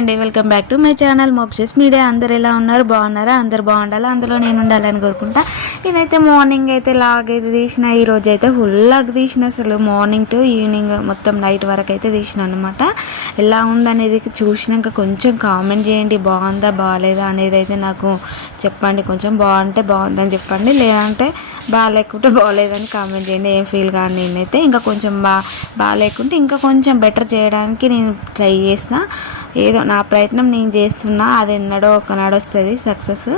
అండి, welcome back to my channel Moksha's Media. అందరు ఎలా ఉన్నారు? బాగున్నారా? అందరు బాగుండాలి, అందులో నేను ఉండాలని కోరుకుంటా. ఇదైతే మార్నింగ్ అయితే లాగ్ అయితే తీసిన. ఈరోజు అయితే ఫుల్ లాగ్ తీసిన, అసలు మార్నింగ్ టు ఈవినింగ్ మొత్తం నైట్ వరకు అయితే తీసిన అనమాట. ఎలా ఉందనేది చూసినాక కొంచెం కామెంట్ చేయండి, బాగుందా బాగాలేదా అనేది అయితే నాకు చెప్పండి. కొంచెం బాగుంటే బాగుందని చెప్పండి, లేదంటే బాగాలేకుంటే బాగాలేదని కామెంట్ చేయండి. ఏం ఫీల్ కానీ నేనైతే ఇంకా కొంచెం బాగాలేకుంటే ఇంకా కొంచెం బెటర్ చేయడానికి నేను ట్రై చేస్తాను. ఏదో నా ప్రయత్నం నేను చేస్తున్నా, అది ఎన్నడో ఒకనాడు వస్తుంది సక్సెస్.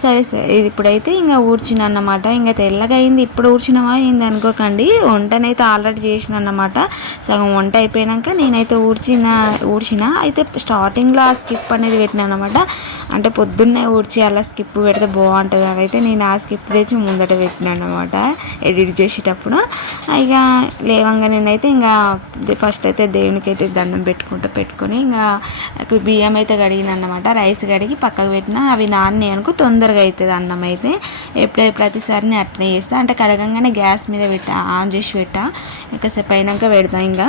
సరే సరే, ఇది ఇప్పుడైతే ఇంకా ఊడ్చిన అన్నమాట. ఇంకా తెల్లగా అయింది, ఇప్పుడు ఊడ్చినవా అయింది అనుకోకండి. వంటనైతే ఆల్రెడీ చేసిన అన్నమాట. సగం వంట అయిపోయాక నేనైతే ఊడ్చిన అయితే స్టార్టింగ్లో ఆ స్కిప్ అనేది పెట్టినా అనమాట. అంటే పొద్దున్నే ఊడ్చి అలా స్కిప్ పెడితే బాగుంటుంది అని అయితే నేను ఆ స్కిప్ తెచ్చి ముందట పెట్టినా అనమాట ఎడిట్ చేసేటప్పుడు. ఇక లేవంగా నేనైతే ఇంకా ఫస్ట్ అయితే దేవునికి అయితే దండం పెట్టుకొని ఇంకా బియ్యం అయితే కడిగిన అన్నమాట. రైస్ కడిగి పక్కకు పెట్టినా, అవి నాన్నే అనుకో తొందరగా అవుతుంది అన్నం అయితే. ప్రతిసారి నేను అట్నే చేస్తాను. అంటే కడగంగానే గ్యాస్ మీద ఆన్ చేసి ఇంకాసేపు అయినాక పెడతాను ఇంకా.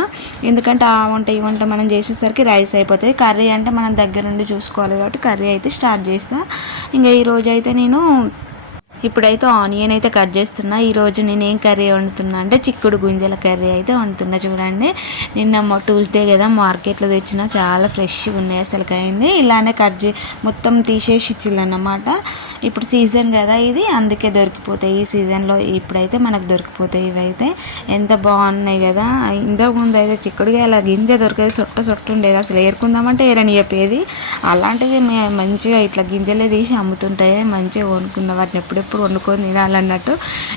ఎందుకంటే ఆ వంట ఈ వంట మనం చేసేసరికి రైస్ అయిపోతుంది. కర్రీ అంటే మనం దగ్గరుండి చూసుకోవాలి కాబట్టి కర్రీ అయితే స్టార్ట్ చేస్తాను. ఇంకా ఈరోజు అయితే నేను ఇప్పుడైతే ఆనియన్ అయితే కట్ చేస్తున్నా. ఈరోజు నేను ఏం కర్రీ వండుతున్నా అంటే చిక్కుడు గుంజల కర్రీ అయితే వండుతున్నా. చూడండి, నిన్న ట్యూస్డే కదా మార్కెట్లో తెచ్చిన, చాలా ఫ్రెష్గా ఉన్నాయి అసలుకి. అయింది ఇలానే మొత్తం తీసేసి ఇచ్చిల్లన్నమాట. ఇప్పుడు సీజన్ కదా ఇది, అందుకే దొరికిపోతాయి ఈ సీజన్లో. ఇప్పుడైతే మనకు దొరికిపోతాయి ఇవైతే. ఎంత బాగున్నాయి కదా. ఇంతకు ముందు అయితే చిక్కుడుగా అలా గింజ దొరికేది, సొట్ట ఉండేది, అసలు ఏరుకుందామంటే ఏరని చెప్పేది. అలాంటిది మంచిగా ఇట్లా గింజలే తీసి అమ్ముతుంటాయి, మంచిగా కొనుక్కున్న వాటిని ఎప్పుడెప్పుడు వండుకొని తినాలన్నట్టు.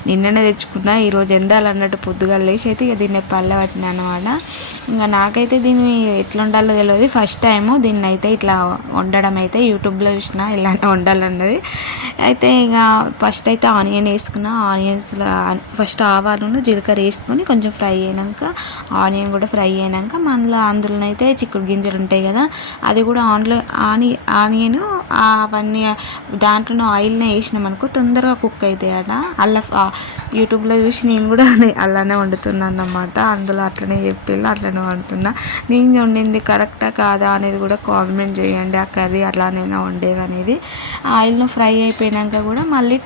నిన్ననే తెచ్చుకున్నా, ఈరోజు ఎండాలన్నట్టు పొద్దుగా లేచి అయితే ఇక దీన్ని పల్లె పట్టినా అనమాట. ఇంకా నాకైతే దీన్ని ఎట్లా వండాలో తెలియదు. ఫస్ట్ టైము దీన్ని అయితే ఇట్లా వండడం అయితే యూట్యూబ్లో చూసిన ఇలానే వండాలన్నది. అయితే ఇక ఫస్ట్ అయితే ఆనియన్ వేసుకున్నా. ఆనియన్స్లో ఫస్ట్ ఆవాలను జీలకర్ర వేసుకొని కొంచెం ఫ్రై అయినాక, ఆనియన్ కూడా ఫ్రై అయినాక అందులో అయితే చిక్కుడు గింజలు ఉంటాయి కదా, అది కూడా ఆనియన్ అవన్నీ దాంట్లోనే ఆయిల్నే వేసినాం అనుకో తొందరగా కుక్ అవుతాయి అట. యూట్యూబ్లో చూసి నేను కూడా అలానే వండుతున్నాను అన్నమాట. అందులో అట్లనే చెప్పిళ్ళు, అట్లనే వండుతున్నా. నేను వండింది కరెక్టా కాదా అనేది కూడా కామెంట్ చేయండి. ఆ కర్రీ అట్లానైనా వండేది అనేది. ఆయిల్ను ఫ్రై అయిపోయాక కూడా మళ్ళీ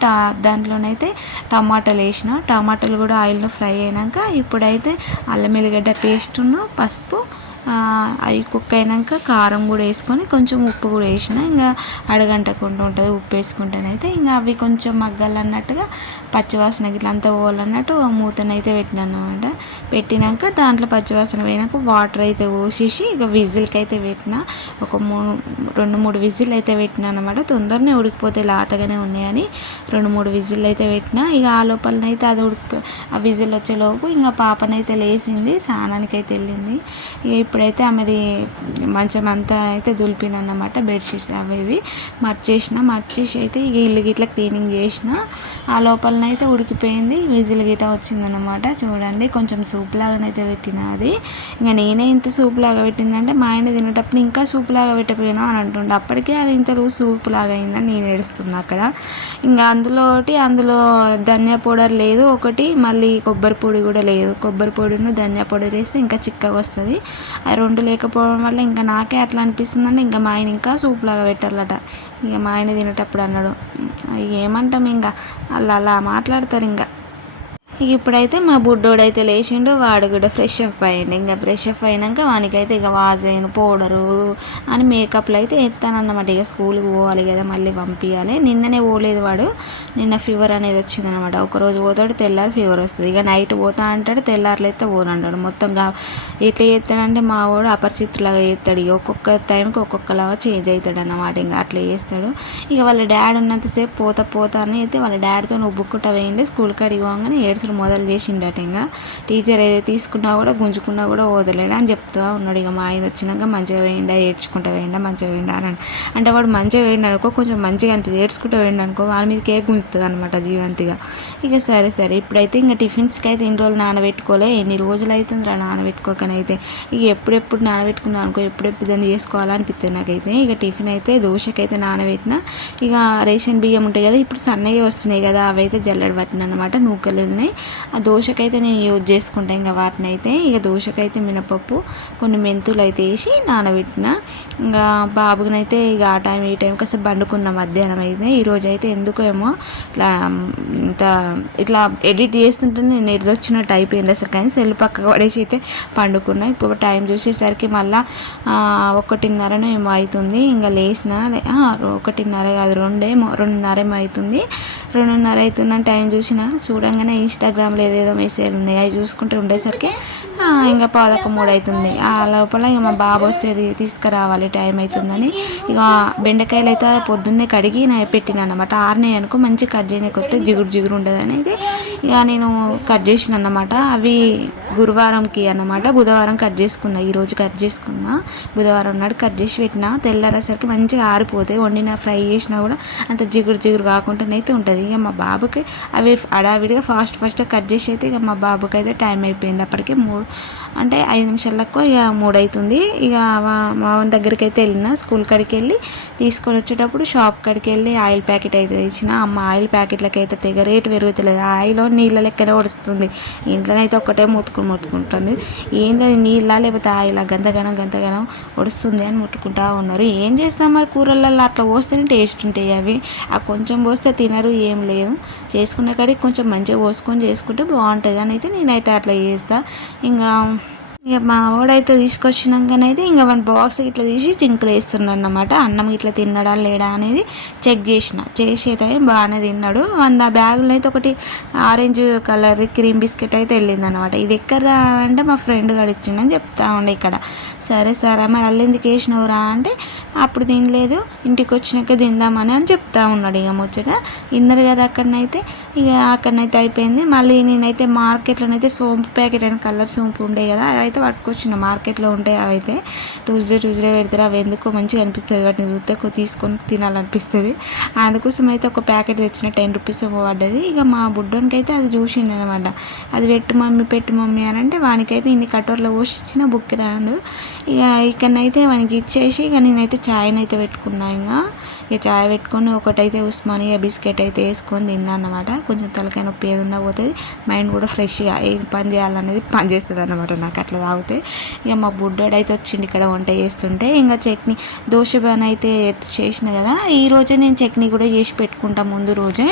దాంట్లోనైతే టమాటాలు వేసిన. టమాటాలు కూడా ఆయిల్లో ఫ్రై అయినాక ఇప్పుడైతే అల్లం ఎల్లిగడ్డ పేస్టును పసుపు అవి కుక్ అయినాక కారం కూడా వేసుకొని కొంచెం ఉప్పు కూడా వేసిన. ఇంకా అడగంటకుండా ఉంటుంది ఉప్పు వేసుకుంటేనైతే. ఇంకా అవి కొంచెం మగ్గాలన్నట్టుగా పచ్చివాసన ఇట్లా అంతా పోవాలన్నట్టు మూతనైతే పెట్టినాను అనమాట. పెట్టినాక దాంట్లో పచ్చివాసన పోయినాక వాటర్ అయితే పోసేసి ఇక విజిల్కి అయితే పెట్టిన. ఒక 2-3 విజిల్ అయితే పెట్టినా అనమాట. తొందరనే ఉడికిపోతే లాతగానే ఉన్నాయని 2-3 విజిల్ అయితే పెట్టిన. ఇక ఆ లోపలనైతే అది ఆ విజిల్ వచ్చేలోపు ఇంకా పాపనైతే లేచింది, స్నానానికి అయితే వెళ్ళింది. ఇక ఇప్పుడైతే ఆమెది మంచం అంతా అయితే దులిపినన్నమాట. బెడ్షీట్స్ అవి ఇవి మర్చేసి అయితే ఇక ఇల్లు గిట్లా క్లీనింగ్ చేసిన. ఆ లోపలనైతే ఉడికిపోయింది, విజిల్ గిట్ట వచ్చిందన్నమాట. చూడండి, కొంచెం సూప్ లాగానైతే పెట్టిన. అది ఇంకా నేనే ఇంత సూప్ లాగా పెట్టిందంటే మా ఆయన తినేటప్పుడు ఇంకా సూప్ లాగా పెట్టపోయినా అని అంటుండే. అప్పటికే అది ఇంత సూప్ లాగా అయిందని నేను ఏడుస్తున్నా అక్కడ. ఇంకా అందులో ధనియా పౌడర్ లేదు ఒకటి, మళ్ళీ కొబ్బరి పొడి కూడా లేదు. కొబ్బరి పొడిను ధనియా పౌడర్ వేస్తే ఇంకా చిక్కగా వస్తుంది. ఆ రెండు లేకపోవడం వల్ల ఇంకా నాకే అట్లా అనిపిస్తుందంటే ఇంకా మా ఆయన ఇంకా సూప్ లాగా పెట్టాలట. ఇక మా ఆయన తినేటప్పుడు అన్నాడు, ఏమంటాం ఇంకా అలా మాట్లాడతారు ఇంకా. ఇక ఇప్పుడైతే మా బుడ్డోడైతే లేచిండు, వాడు కూడా ఫ్రెష్ అప్ అయ్యిండు. ఇంకా ఫ్రెష్ అప్ అయినాక వానికైతే ఇక వాజైన్ పౌడరు అని మేకప్లు అయితే ఎత్తానన్నమాట. ఇక స్కూల్కి పోవాలి కదా, మళ్ళీ పంపించాలి. నిన్ననే పోలేదు వాడు, నిన్న ఫీవర్ అనేది వచ్చిందనమాట. ఒకరోజు పోతాడు, తెల్లారి ఫీవర్ వస్తుంది. ఇక నైట్ పోతా అంటాడు, తెల్లారులైతే పోనంటాడు. మొత్తంగా ఎట్లా చేస్తాడంటే మా వాడు అపరిచితులాగా చేస్తాడు. ఇక ఒక్కొక్క టైంకి ఒక్కొక్కలాగా చేంజ్ అవుతాడు అన్నమాట. ఇంకా అట్లా చేస్తాడు. ఇక వాళ్ళ డాడీ ఉన్నంతసేపు పోతా అని అయితే వాళ్ళ డాడీతో ఉబ్బుకుంటా వేయండి. స్కూల్ కాడికి పోగానే ఏడ్చుడు మొదలు చేసిండట. ఇంకా టీచర్ ఏదో తీసుకున్నా కూడా గుంజుకున్నా కూడా వదలేడు అని చెప్తూ ఉన్నాడు. ఇక మా ఆయన వచ్చినాక మంచిగా వేయండా, ఏడ్చుకుంటా వేయండా, మంచిగా వేయండా అని అంటే వాడు మంచిగా వేయండి అనుకో, కొంచెం మంచిగా అనిపిస్తుంది. ఏడ్చుకుంటూ వేయండి అనుకో వాళ్ళ మీద కేక్ గుంజుతుంది అనమాట జీవంతిగా. ఇక సరే ఇప్పుడైతే ఇంకా టిఫిన్స్కి అయితే ఇన్ని రోజులు నానబెట్టుకోలే, ఎన్ని రోజులు అవుతుందిరా నానబెట్టుకోకనైతే. ఇక ఎప్పుడెప్పుడు నానబెట్టుకున్నా అనుకో, ఎప్పుడెప్పుడు దాన్ని చేసుకోవాలనిపిస్తుంది నాకైతే. ఇక టిఫిన్ అయితే దోశకైతే నానబెట్టిన. ఇక రేషన్ బియ్యం ఉంటాయి కదా, ఇప్పుడు సన్నగా వస్తున్నాయి కదా, అవి అయితే జల్లెడ పట్టిన అనమాట. నూకలు ఉన్నాయి. ఆ దోశకైతే నేను యూజ్ చేసుకుంటాను. ఇంకా వాటిని అయితే ఇక దోశకైతే మినపప్పు కొన్ని మెంతులు అయితే వేసి నానబెట్టిన. ఇంకా బాబునైతే ఇక ఆ టైం ఈ టైం కాస్త బండుకున్న మధ్యాహ్నం అయితే. ఈరోజు అయితే ఎందుకో ఏమో ఇట్లా ఇంత ఇట్లా ఎడిట్ చేస్తుంటే నేను ఎడిదొచ్చినట్టు అయిపోయింది అసలు. కానీ సెల్ పక్కకు పడేసి అయితే పండుకున్నా. ఇప్పుడు టైం చూసేసరికి మళ్ళీ 1:30 ఏమో అవుతుంది. ఇంకా లేచిన 1:30 కాదు 2:30 ఏమో అవుతుంది. 2:30 అవుతుందని టైం చూడంగానే ఇన్స్టాగ్రామ్లో ఏదేదో మెసేజ్లు ఉన్నాయి. అవి చూసుకుంటూ ఉండేసరికి ఇంకా 2:45 అవుతుంది. ఆ లోపల ఇక మా బాబు వచ్చేది తీసుకురావాలి, టైం అవుతుందని ఇక బెండకాయలు అయితే పొద్దున్నే కడిగి పెట్టిన అన్నమాట. ఆరినాయి అనుకో మంచి కట్ చేయకపోతే జిగురు ఉండదు అనేది ఇక నేను కట్ చేసిన అన్నమాట. అవి గురువారంకి అన్నమాట. బుధవారం కట్ చేసుకున్నా, ఈరోజు కట్ చేసుకున్నా. బుధవారం నాడు కట్ చేసి పెట్టిన. తెల్లారేసరికి మంచిగా ఆరిపోతాయి. వండిన ఫ్రై చేసినా కూడా అంత జిగురు కాకుండానైతే ఉంటుంది. ఇక మా బాబుకి అవి హడావిడిగా ఫాస్ట్ కట్ చేసి అయితే ఇక మా బాబుకి అయితే టైం అయిపోయింది. అప్పటికే 5 నిమిషాలకు ఇక 3 అవుతుంది. ఇక మా దగ్గరికి అయితే వెళ్ళిన. స్కూల్ కాడికి వెళ్ళి తీసుకొని వచ్చేటప్పుడు షాప్ కాడికి వెళ్ళి ఆయిల్ ప్యాకెట్ అయితే ఇచ్చిన. అమ్మ ఆయిల్ ప్యాకెట్లకి అయితే తెగ రేటు పెరుగుతలేదు. ఆయిల్ నీళ్ళ లెక్కనే వడుస్తుంది. ఇంట్లోనైతే ఒక్కటే ముట్టుకుంటుంది. ఏంటది నీళ్ళ లేకపోతే ఆయిల్ గంతగనం వడుస్తుంది అని ముట్టుకుంటా ఉన్నారు. ఏం చేస్తాం మరి, కూరలలో అట్లా పోస్తేనే టేస్ట్ ఉంటాయి అవి. ఆ కొంచెం పోస్తే తినరు, ఏం లేదు. చేసుకునే కాడికి కొంచెం మంచిగా పోసుకొని చేసుకుంటే బాగుంటుంది అని అయితే నేనైతే అట్లా చేస్తాను. ఇంకా మా వాడైతే తీసుకొచ్చినాకనైతే ఇంకా 1 బాక్స్ ఇట్లా తీసి చింకులు వేస్తున్నాడు అన్నమాట. అన్నం ఇట్లా తిన్నాడా లేడా అనేది చెక్ చేసి అయితే బాగానే తిన్నాడు. ఆ బ్యాగులో అయితే ఒకటి ఆరెంజ్ కలర్ క్రీమ్ బిస్కెట్ అయితే వెళ్ళింది అనమాట. ఇది ఎక్కడ అంటే మా ఫ్రెండ్ గడు ఇచ్చిండని చెప్తా ఉండే ఇక్కడ. సరే మరి అల్లు ఎందుకు వేసినవురా అంటే అప్పుడు తినలేదు, ఇంటికి వచ్చినాక తిందామని అని చెప్తా ఉన్నాడు. ఇక ముచ్చట విన్నారు కదా. అక్కడనైతే అయిపోయింది. మళ్ళీ నేనైతే మార్కెట్లోనైతే సోంపు ప్యాకెట్ అని కలర్ సోంపు ఉండే కదా, అయితే పట్టుకొచ్చిన. మార్కెట్లో ఉంటాయి అవి అయితే. ట్యూస్డే పెడతారు. అవి ఎందుకో మంచిగా అనిపిస్తుంది, వాటిని చూస్తే తీసుకొని తినాలనిపిస్తుంది. అందుకోసం అయితే ఒక ప్యాకెట్ తెచ్చిన, 10 రూపీస్ పడ్డది. ఇక మా బుడ్డోనికి అయితే అది చూసిండు అనమాట. అది పెట్టు మమ్మీ అని అంటే వానికైతే ఇన్ని కటోర్లో పోసి ఇచ్చిన బుక్ రాండు. ఇక్కడనైతే వానికి ఇచ్చేసి ఇక నేనైతే ఛాయ్ని అయితే పెట్టుకున్నా. ఇక ఛాయ్ పెట్టుకొని ఒకటైతే ఉస్మానియా బిస్కెట్ అయితే వేసుకొని తిన్నా అన్నమాట. కొంచెం తలకాయ నొప్పి ఏదన్నా పోతుంది, మైండ్ కూడా ఫ్రెష్గా ఏది పని చేయాలనేది పని చేస్తుంది అన్నమాట నాకు అట్లా తాగితే. ఇక మా బుడ్డోడు అయితే వచ్చిండు ఇక్కడ వంట చేస్తుంటే. ఇంకా చట్నీ దోశ పని అయితే చేసిన కదా, ఈ రోజే నేను చట్నీ కూడా చేసి పెట్టుకుంటా. ముందు రోజే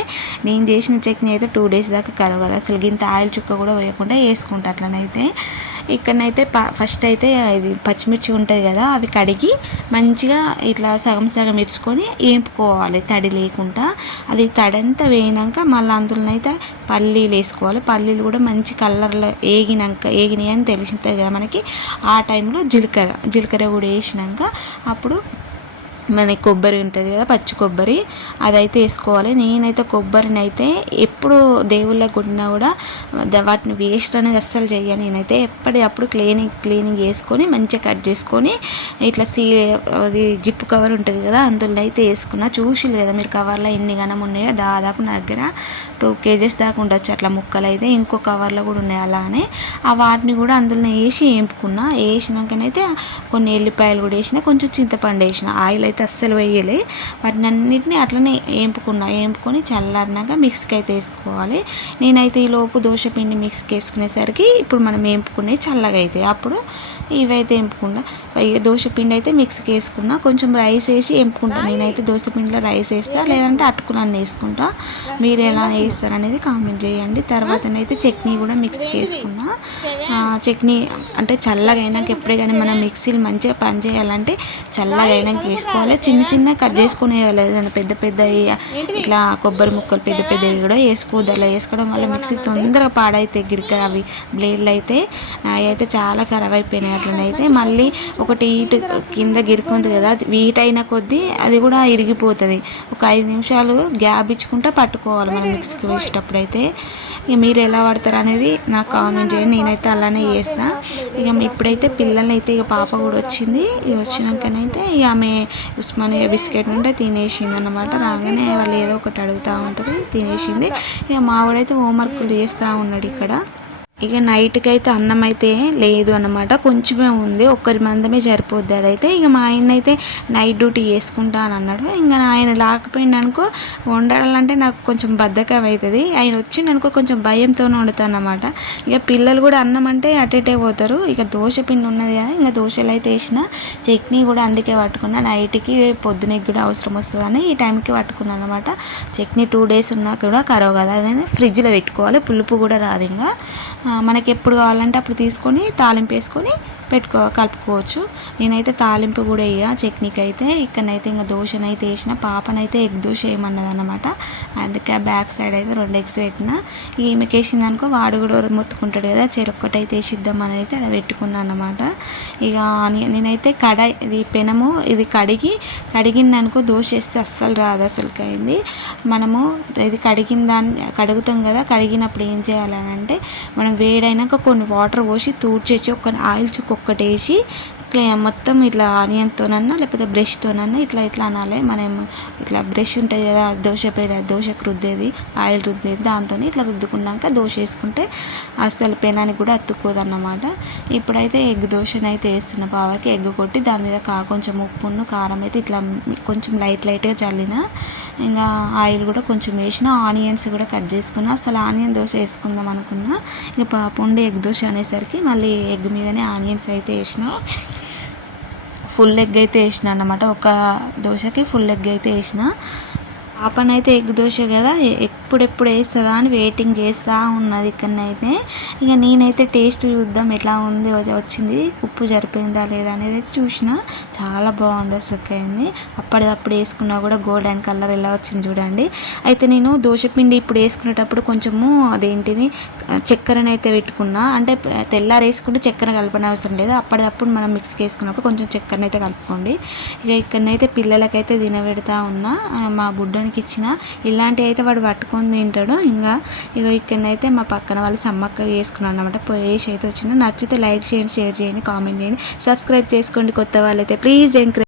నేను చేసిన చట్నీ అయితే 2 days దాకా కరవు కదా, అసలు గింత ఆయిల్ చుక్క కూడా వేయకుండా వేసుకుంటా. అట్లనైతే ఇక్కడనైతే ఫస్ట్ అయితే ఇది పచ్చిమిర్చి ఉంటుంది కదా, అవి కడిగి మంచిగా ఇట్లా సగం ఇరుచుకొని వేపుకోవాలి తడి లేకుండా. అది తడంతా వేయినాక మళ్ళీ అందులోనైతే పల్లీలు వేసుకోవాలి. పల్లీలు కూడా మంచి కలర్లో ఏగినాయి అని తెలిసింది కదా మనకి. ఆ టైంలో జీలకర్ర కూడా వేసినాక అప్పుడు మన కొబ్బరి ఉంటుంది కదా, పచ్చి కొబ్బరి, అదైతే వేసుకోవాలి. నేనైతే కొబ్బరిని అయితే ఎప్పుడు దేవుళ్ళకి కొట్టినా కూడా వాటిని వేస్ట్ అనేది అస్సలు చెయ్యను. నేనైతే ఎప్పటికప్పుడు క్లీనింగ్ చేసుకొని మంచిగా కట్ చేసుకొని ఇట్లా అది జిప్పు కవర్ ఉంటుంది కదా, అందులో అయితే వేసుకున్నా. చూసి లేదా మీరు కవర్లో ఎన్ని గనం ఉన్నాయో, దాదాపు నా దగ్గర 2 kgs దాకా ఉండొచ్చు అట్లా ముక్కలు అయితే. ఇంకో కవర్లో కూడా ఉన్నాయి అలానే. వాటిని కూడా అందులో వేసి వేపుకున్నా. వేసినాకనైతే కొన్ని ఎల్లిపాయలు కూడా వేసిన, కొంచెం చింతపండు వేసిన. ఆయిల్ అయితే అస్సలు వేయలే. వాటిని అన్నింటినీ అట్లనే వేపుకొని చల్లారినాక మిక్స్కి అయితే వేసుకోవాలి. నేనైతే ఈ లోపు దోశపిండి మిక్స్కి వేసుకునేసరికి ఇప్పుడు మనం వేపుకునే చల్లగా అయితే అప్పుడు ఇవైతే వేపుకుండా దోశపిండి అయితే మిక్స్కి వేసుకున్నా. కొంచెం రైస్ వేసి వేపుకుంటాను. నేనైతే దోశపిండిలో రైస్ వేస్తా, లేదంటే అటుకులన్నీ వేసుకుంటా. మీరు ఎలా వేస్తారు అనేది కామెంట్ చేయండి. తర్వాతనైతే చట్నీ కూడా మిక్స్కి వేసుకున్నా. చట్నీ అంటే చల్లగా అయినాక ఎప్పుడే కానీ మనం మిక్సీలు మంచిగా పని చేయాలంటే చల్లగా అయినాక వేసుకోవాలి. చిన్న కట్ చేసుకుని వేయాలి. పెద్ద ఇట్లా కొబ్బరి ముక్కలు పెద్దవి కూడా వేసుకోవద్దు. అలా వేసుకోవడం వల్ల మిక్సీ తొందరగా పాడైతే అవి బ్లేడ్లు అయితే అయితే చాలా ఖరాబ్ అయిపోయినాయి. అట్లనైతే మళ్ళీ ఒకటి కింద గిరుకుంది కదా, వీట్ అయిన కొద్దీ అది కూడా ఇరిగిపోతుంది. ఒక 5 నిమిషాలు గ్యాప్ ఇచ్చుకుంటా పట్టుకోవాలి మనం మిక్సీకి వేసేటప్పుడు అయితే. ఇక మీరు ఎలా పడతారు అనేది నాకు కామెంట్ చేయండి. నేనైతే అలానే చేస్తాను. ఇక ఇప్పుడైతే పిల్లల్ని అయితే ఇక పాప కూడా వచ్చింది. ఇక వచ్చినాకనైతే ఇక ఆమె ఉస్మానియా బిస్కెట్ ఉంటే తినేసింది అన్నమాట. రాగానే వాళ్ళు ఏదో ఒకటి అడుగుతూ ఉంటారు, తినేసింది. ఇక మావాడైతే హోంవర్క్లు చేస్తూ ఉన్నాడు ఇక్కడ. ఇక నైట్కి అయితే అన్నం అయితే లేదు అన్నమాట, కొంచెమే ఉంది, ఒక్కరి మందమే సరిపోద్ది. అదైతే ఇక మా ఆయన అయితే నైట్ డ్యూటీ చేసుకుంటా అని అన్నాడు. ఇంకా ఆయన లేకపోయింది అనుకో వండాలంటే నాకు కొంచెం బద్ధకం అవుతుంది. ఆయన వచ్చిండు అనుకో కొంచెం భయంతో వండుతాను అన్నమాట. ఇక పిల్లలు కూడా అన్నం అంటే అటేటే పోతారు. ఇక దోశ పిండి ఉన్నది కదా, ఇంకా దోశలు అయితే వేసిన, చట్నీ కూడా అందుకే పట్టుకున్నా, నైట్కి పొద్దునకి కూడా అవసరం వస్తుందని ఈ టైంకి పట్టుకున్నాను అనమాట. చట్నీ 2 days ఉన్నా కూడా కరవు కదా, అదే ఫ్రిడ్జ్లో పెట్టుకోవాలి, పులుపు కూడా రాదు. ఇంకా మనకి ఎప్పుడు కావాలంటే అప్పుడు తీసుకొని తాలింపు వేసుకొని కలుపుకోవచ్చు. నేనైతే తాలింపు కూడా వేయ చట్నీకి అయితే. ఇక్కడనైతే ఇంకా దోశనైతే వేసిన, పాపనైతే ఎగ్ దోశ వేయమన్నది అనమాట. అందుకే బ్యాక్ సైడ్ అయితే 2 eggs పెట్టిన. ఈమెకి వేసింది అనుకో వాడు కూడా మొత్తుకుంటాడు కదా, చెరొక్కటైతే వేసిద్దామని అయితే అక్కడ పెట్టుకున్నాను అనమాట. ఇక నేనైతే ఇది పెనము ఇది కడిగిందనుకో దోశ వేస్తే అస్సలు రాదు, అసలుకి అయింది. మనము ఇది కడుగుతాం కదా, కడిగినప్పుడు ఏం చేయాలని అంటే మనం వేడైనాక కొన్ని వాటర్ పోసి తూడ్చేసి ఒక ఆయిల్ చుక్క ఒక్కటేసి మొత్తం ఇట్లా ఆనియన్తోనన్నా లేకపోతే బ్రష్తోనన్నా ఇట్లా అనాలి. మనం ఇట్లా బ్రష్ ఉంటుంది కదా, దోశకు రుద్దేది, ఆయిల్ రుద్దేది, దాంతో ఇట్లా రుద్దుకున్నాక దోశ వేసుకుంటే అసలు పెనానికి కూడా అతుక్కోదన్నమాట. ఇప్పుడైతే ఎగ్ దోశనైతే వేస్తున్న పావకి ఎగ్ కొట్టి దాని మీద కొంచెం ఉప్పును కారం అయితే ఇట్లా కొంచెం లైట్గా చల్లిన. ఇంకా ఆయిల్ కూడా కొంచెం వేసిన, ఆనియన్స్ కూడా కట్ చేసుకున్నా. అసలు ఆనియన్ దోశ వేసుకుందాం అనుకున్నా, ఇంకా పాపండి ఎగ్ దోశ అనేసరికి మళ్ళీ ఎగ్ మీదనే ఆనియన్స్ అయితే వేసిన. ఫుల్ ఎగ్ అయితే వేసిన అన్నమాట, ఒక దోశకి ఫుల్ ఎగ్ అయితే వేసిన. పాపనైతే ఎగ్ దోశ కదా ఎప్పుడెప్పుడు వేస్తుందా అని వెయిటింగ్ చేస్తూ ఉన్నది. ఇక్కడనైతే ఇక నేనైతే టేస్ట్ చూద్దాం ఎట్లా ఉంది, వచ్చింది ఉప్పు సరిపోయిందా లేదా అనేది చూసిన. చాలా బాగుంది అసలుకి అయింది. అప్పటిదప్పుడు వేసుకున్నా కూడా గోల్డెన్ కలర్ ఎలా వచ్చింది చూడండి. అయితే నేను దోశపిండి ఇప్పుడు వేసుకునేటప్పుడు కొంచెము అదేంటిది చక్కెరని అయితే పెట్టుకున్నా, అంటే తెల్లారు వేసుకుంటే చక్కెర కలపని అవసరం లేదు, అప్పటిదప్పుడు మనం మిక్స్కి వేసుకున్నప్పుడు కొంచెం చక్కెరని అయితే కలుపుకోండి. ఇక ఇక్కడనైతే పిల్లలకైతే తినబెడతా ఉన్నా, మా బుడ్డని ఇచ్చిన. ఇలాంటివి అయితే వాడు పట్టుకొని తింటాడు. ఇంకా ఇక్కడనైతే మా పక్కన వాళ్ళు సమ్మక్క వేసుకున్నాను అనమాట, వేసి అయితే వచ్చిన. నచ్చితే లైక్ చేయండి, షేర్ చేయండి, కామెంట్ చేయండి, సబ్స్క్రైబ్ చేసుకోండి. కొత్త వాళ్ళైతే ప్లీజ్ ఎంకరేజ్